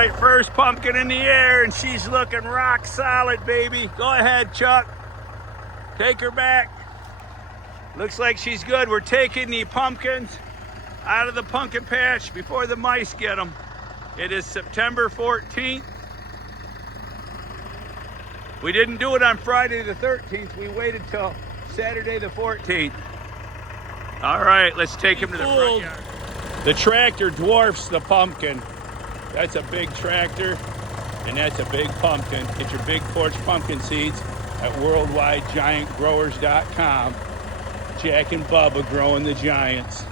right, first pumpkin in the air, and she's looking rock solid, baby. Go ahead, Chuck. Take her back. Looks like she's good. We're taking the pumpkins out of the pumpkin patch before the mice get them. It is September 14th. We didn't do it on Friday the 13th. We waited till Saturday the 14th. All right, let's take him to the front yard. The tractor dwarfs the pumpkin. That's a big tractor, and that's a big pumpkin. Get your big porch pumpkin seeds at worldwidegiantgrowers.com. Jack and Bubba growing the giants.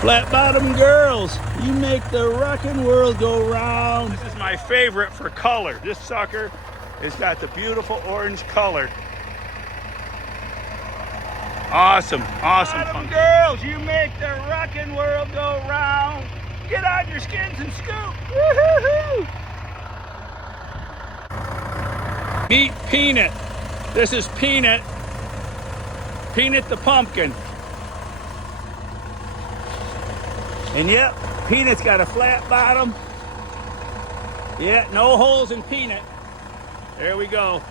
Flat bottom girls, you make the rockin' world go round. This is my favorite for color. This sucker has got the beautiful orange color. Awesome, awesome pumpkin. Girls, you make the rockin' world go round. Get on your skins and scoop. Woo-hoo-hoo. Meet Peanut. This is Peanut. Peanut the pumpkin. And yep, Peanut's got a flat bottom. Yeah, no holes in Peanut. There we go.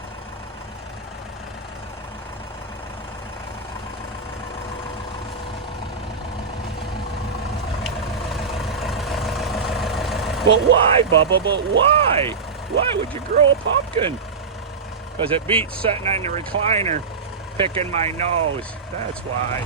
But why, Bubba? But why? Why would you grow a pumpkin? Because it beats sitting on the recliner picking my nose. That's why.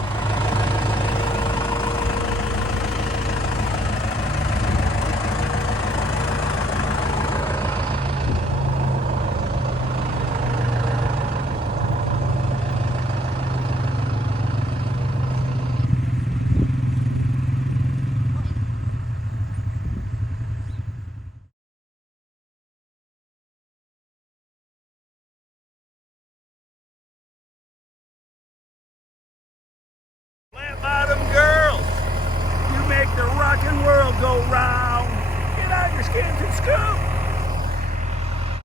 Flat bottom girls, you make the rockin' world go round. Get out your skins and scoop.